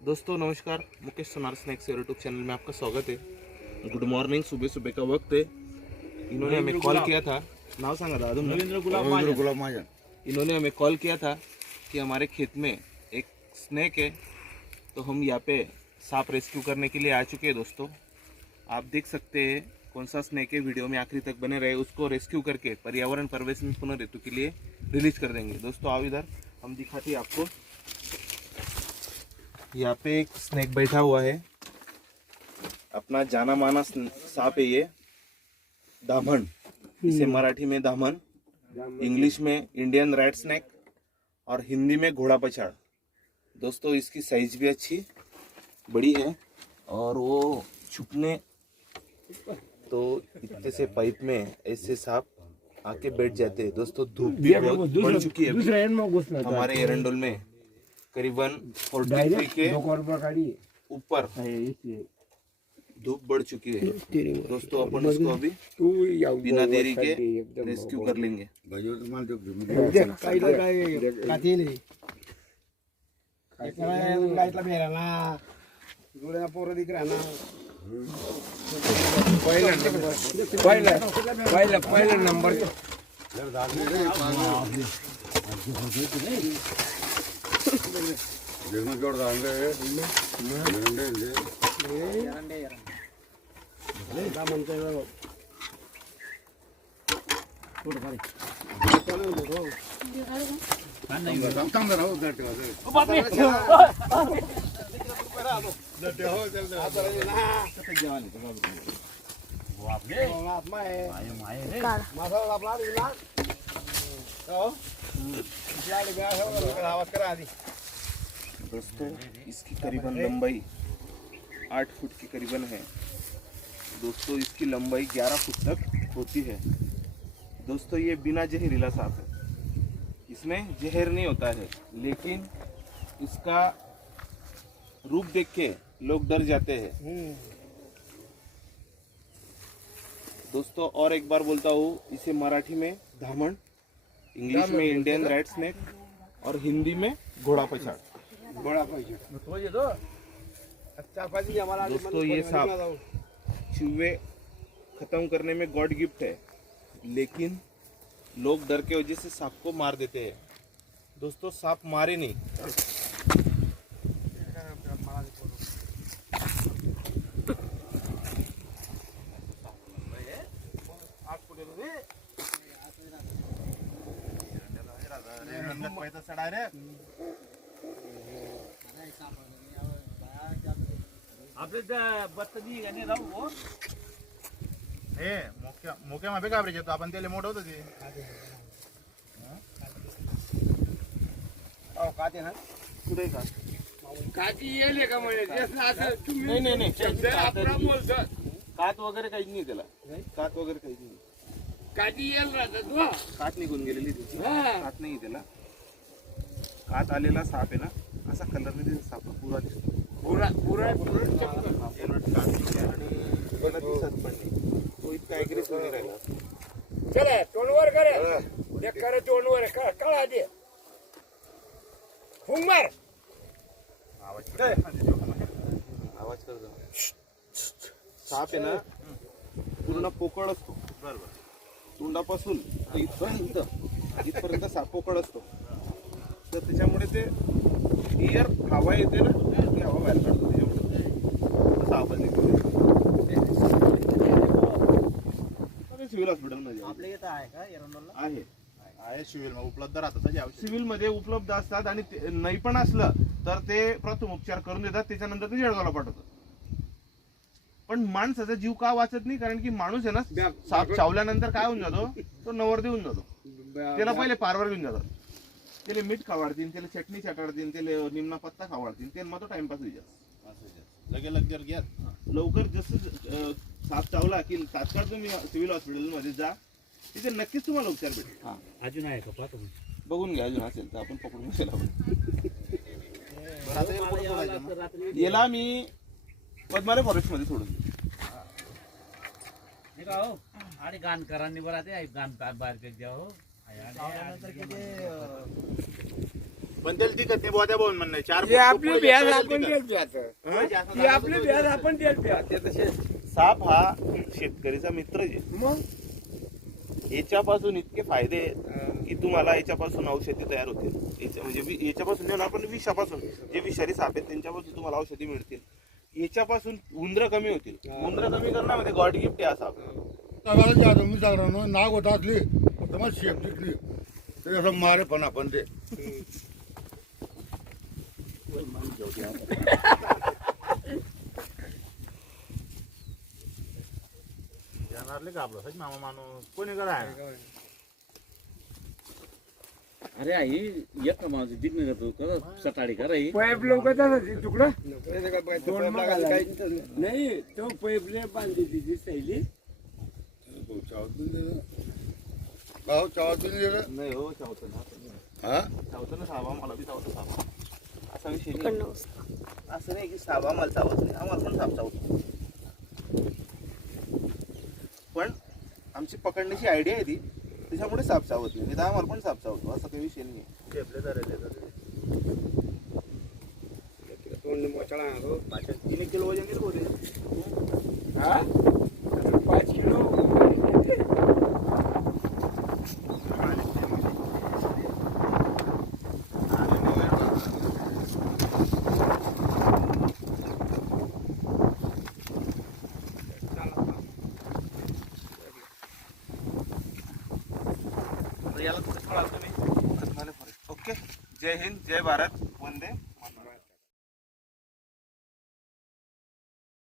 दोस्तों नमस्कार, मुकेश सोनार snacks YouTube channel में आपका स्वागत है। गुड मॉर्निंग, सुबह सुबह का वक्त है। इन्होंने हमें कॉल किया था, नाम सांगा था रवींद्र गुलाब महाजन। इन्होंने हमें कॉल किया था कि हमारे खेत में एक स्नैक है, तो हम यहाँ पे सांप रेस्क्यू करने के लिए आ चुके हैं। दोस्तों आप देख सकते हैं कौन सा स्नैक है, वीडियो में आखिरी तक बने रहे। उसको रेस्क्यू करके पर्यावरण परिवेश में पुनः ऋतु के लिए रिलीज कर देंगे। दोस्तों आओ इधर, हम दिखाते हैं आपको। यहाँ पे एक स्नेक बैठा हुआ है, अपना जाना माना सांप है ये, दामन। इसे मराठी में दामन, इंग्लिश में इंडियन रेड स्नेक और हिंदी में घोड़ा पछाड़। दोस्तों इसकी साइज भी अच्छी बड़ी है और वो छुपने तो इतने से पाइप में ऐसे सांप आके बैठ जाते हैं। दोस्तों धूप भी बहुत बढ़ चुकी है अभी हमारे एरंडोल में, करीबन 43 के ऊपर धूप बढ़ चुकी है। दोस्तों अपन उसको अभी बिना देरी के रेस्क्यू कर लेंगे। पहिला नंबर दोस्तों इसकी करीबन लंबाई 8 फुट की करीबन है। दोस्तों इसकी लंबाई 11 फुट तक होती है। दोस्तों ये बिना जहरीला सांप है, इसमें जहर नहीं होता है, लेकिन इसका रूप देख के लोग डर जाते हैं। दोस्तों और एक बार बोलता हूँ, इसे मराठी में धामण, इंग्लिश में इंडियन रेड स्नेक और हिंदी में घोड़ा पछाड़। दोस्तों ये सांप चूहे खत्म करने में गॉड गिफ्ट है, लेकिन लोग डर के वजह से सांप को मार देते हैं। दोस्तों सांप मारे नहीं, आपले बत्तजी गाणे राहू हो. हे मोक्या माफे घाबरायचे तो आपण त्याला मोठं होतं ते काते ना कुठे का काती येले का म्हणे नाही नाही नाही, आपला बोलतो कात वगैरे काहीच नाही त्याला, कात वगैरे काहीच नाही, काती येल राहतात कात निघून गेलेली त्याची, हा. कात नाही त्याला। कात आलेला साप आहे ना, असा कलर मध्ये साप पुरा दिसतो, पुरा पुरा पूर्ण कात निघते आणि मला दिसत पण नाही, तो इतका ऍग्रेसिव्ह नाही राहिला। चला तोंडवर करे एक करे तोंडवर कळा दे हुंगार आवाज कर जरा। साप आहे ना पूर्ण पोकळ असतो, बरोबर, तोंडापासून तर इथपर्यंत साप पोकळ असतो, तर त्याच्यामुळे ते एअर हवा येते ना, ती हवा बाहेर काढतो, त्याच्यामुळे तसा आवाज निघतो। सिव्हिल हॉस्पिटल मध्ये आपल्या इथं आहे का एरंडोलला आहे, आहे सिव्हिल मध्ये उपलब्ध राहतात त्याची औषध सिव्हिल मध्ये उपलब्ध असतात, आणि नाही पण असलं तर ते प्रथम उपचार करून देतात, त्याच्यानंतर ते जळगावला पाठवतात। पण माणसाचा जीव का वाचत नाही, कारण की माणूस आहे ना साप चावल्यानंतर काय होऊन जातो, तो नवर देऊन जातो, त्याला पहिले पारवर घेऊन जातात, त्याला मीठ खावाडतील, त्याला चटणी चाटाडतील, त्याला निम्ना पत्ता खावाडतील, ते मग तो टाइमपास होईल। लगे लगे घ्या लवकर जसं साप चावला की तात्काळ तुम्ही सिव्हिल हॉस्पिटल मध्ये जा, तिथे नक्कीच तुम्हाला उपचार भेटेल। अजून आहे का पाहतो बघून घ्या, अजून असेल तर आपण पकडून असेल आपण। बरं आता हे कुठं सोडायचं मग? याला मी पद्मारे फॉरेस्ट मध्ये सोडून दिलं। आणि गाणकरांनी बरं ते गाण बाहेर द्या हो. पण त्याला तिकट नाही बोद्या बोल म्हणणं 4 हे आपली फूट ब्याज पुढे आपण तिकट. देत ब्याज ही आपली ब्याज आपण देत ब्याज साप हा शेतकरीचा मित्र आहे. मग याच्यापासून इतके फायदे आहेत की तुम्हाला याच्यापासून औषधी तयार होतील. म्हणजे याच्यापासून नाही ना, आपण विषापासून जे विषारी साप आहेत त्यांच्यापासून तुम्हाला औषधी मिळतील. याच्यापासून उंदरं कमी होतील. उंदरं कमी करण्यामध्ये गॉड गिफ्ट आहे असा. मी सांगणार नाग होत असली तर मग शेप दिसली ते असं मारे पण आपण ते जाणारले का आपलं सच मामा माणूस कोणी कराय अरे आई एक माणूस दिग्न करतो कर सटाडी कर आई पाईप लवकर तुकडं नाही तो पाईप बांधली तिची सैली भाऊ चावतून दिलं नाही हो चावतं ना. हा चावतं ना साबा, मला बी चावतं साबा. असा विषय नाही. असं नाही की साबा मला चावत नाही, आम्हाला पण साप चावतो. पण आमची पकडण्याची आयडिया आहे ती, त्याच्यामुळे साप चावत नाही. तर आम्हाला पण साप चावतो, असं काही विषय नाही. ठेपले जरा माझ्या 3 किलो वजन दिलं होते. हा 5 किलो तर याला कुठे कळा तुम्ही. ओके, जय हिंद, जय भारत, वंदे